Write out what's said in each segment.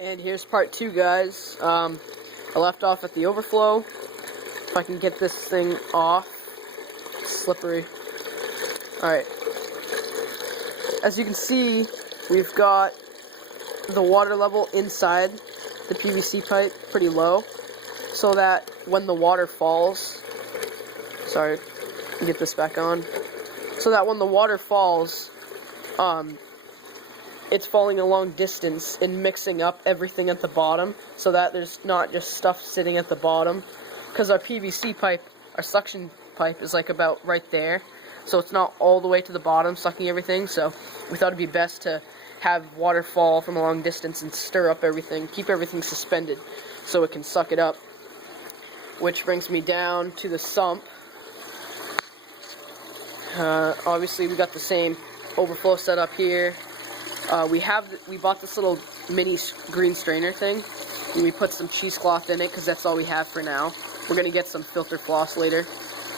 And here's part 2, guys. I left off at the overflow. If I can get this thing off. It's slippery. Alright. As you can see, we've got the water level inside the PVC pipe pretty low, so that when the water falls, sorry, get this back on, so that when the water falls, it's falling a long distance and mixing up everything at the bottom, so that there's not just stuff sitting at the bottom, because our PVC pipe, our suction pipe, is like about right there, so it's not all the way to the bottom sucking everything. So we thought it'd be best to have water fall from a long distance and stir up everything, keep everything suspended so it can suck it up. Which brings me down to the sump. Obviously we got the same overflow set up here. We bought this little mini green strainer thing, and we put some cheesecloth in it because that's all we have for now. We're gonna get some filter floss later,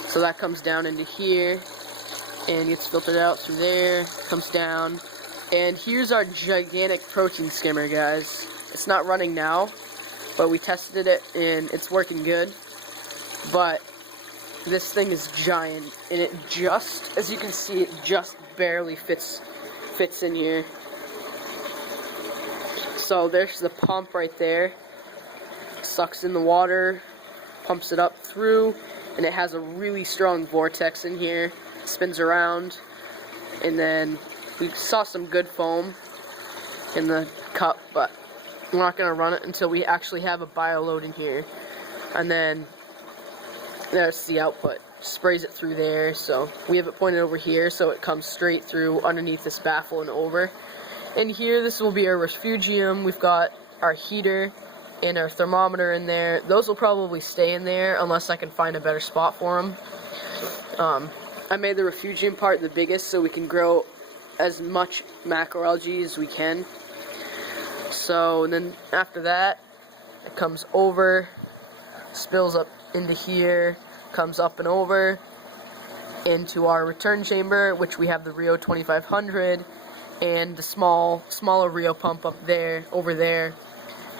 so that comes down into here and gets filtered out through there, comes down. And here's our gigantic protein skimmer, guys. It's not running now, but we tested it and it's working good. But this thing is giant, and it just, as you can see, it just barely fits in here. So there's the pump right there. Sucks in the water, pumps it up through, and it has a really strong vortex in here. Spins around, and then we saw some good foam in the cup, but we're not going to run it until we actually have a bio load in here. And then there's the output. Sprays it through there, so we have it pointed over here so it comes straight through underneath this baffle and over. And here, this will be our refugium. We've got our heater and our thermometer in there. Those will probably stay in there unless I can find a better spot for them. I made the refugium part the biggest so we can grow as much macroalgae as we can. So, and then after that, it comes over, spills up into here, comes up and over into our return chamber, which we have the Rio 2500 and the smaller Rio pump up there, over there,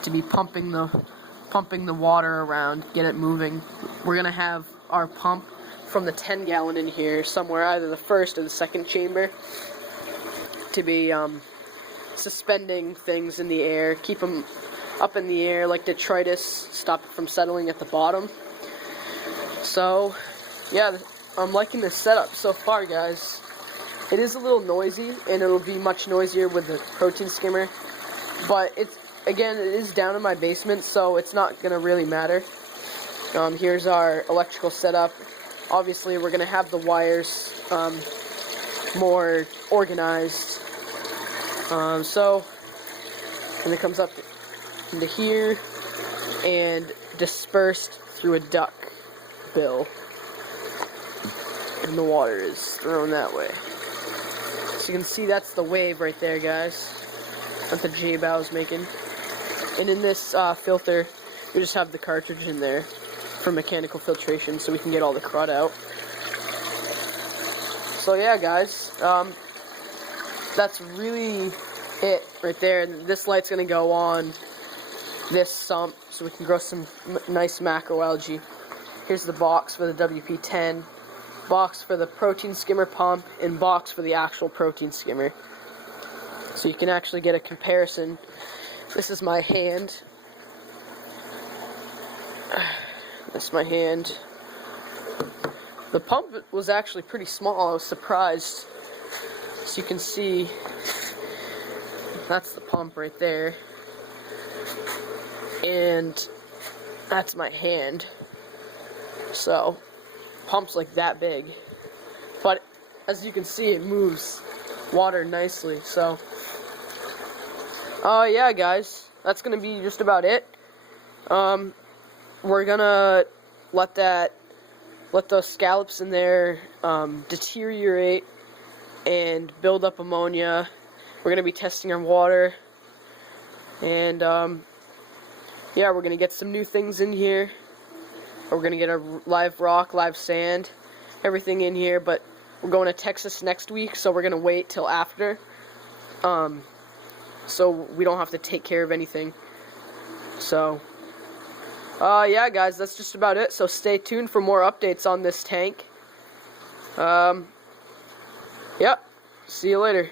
to be pumping the water around, get it moving. We're gonna have our pump from the 10-gallon in here somewhere, either the first or the second chamber, to be suspending things in the air, keep them up in the air like detritus, stop it from settling at the bottom. So yeah, I'm liking this setup so far, guys. It is a little noisy, and it'll be much noisier with the protein skimmer, but it is down in my basement, so it's not gonna really matter. Here's our electrical setup. Obviously, we're going to have the wires more organized. So, and it comes up into here and dispersed through a duck bill. And the water is thrown that way. So you can see that's the wave right there, guys. That the J-bow is making. And in this filter, we just have the cartridge in there for mechanical filtration, so we can get all the crud out. So yeah, guys, that's really it right there. This light's gonna go on this sump so we can grow some nice macroalgae. Here's the box for the WP10, box for the protein skimmer pump, and box for the actual protein skimmer. So you can actually get a comparison. This is my hand. That's my hand. The pump was actually pretty small. I was surprised. So you can see, that's the pump right there. And that's my hand. So, pump's like that big. But as you can see, it moves water nicely. So, yeah, guys, that's gonna be just about it. We're gonna let those scallops in there deteriorate and build up ammonia. We're gonna be testing our water, and yeah, we're gonna get some new things in here. We're gonna get a live rock, live sand, everything in here. But we're going to Texas next week, so we're gonna wait till after. so we don't have to take care of anything. So, yeah, guys, that's just about it. So stay tuned for more updates on this tank. Yep. See you later.